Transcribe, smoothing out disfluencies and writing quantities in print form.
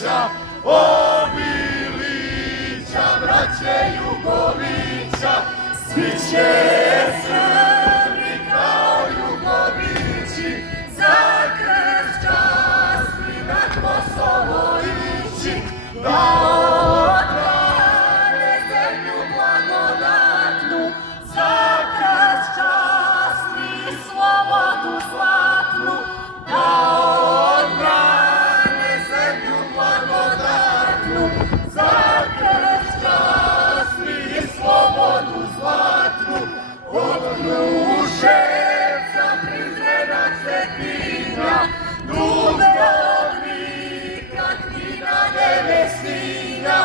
Obilića, Obilića, braće Jugovića, svi će Srbi kao Jugovići, za krst časti na Kosovo ići, da odbrane zemlju blagodatnu, za krst časti i slobodu zlatnu, da odbrane zemlju blagodatnu, za krst časti i slobodu zlatnu, od Kruševca, Prizrena, Cetinja, Dubrovnika, Knina, Nevesinja,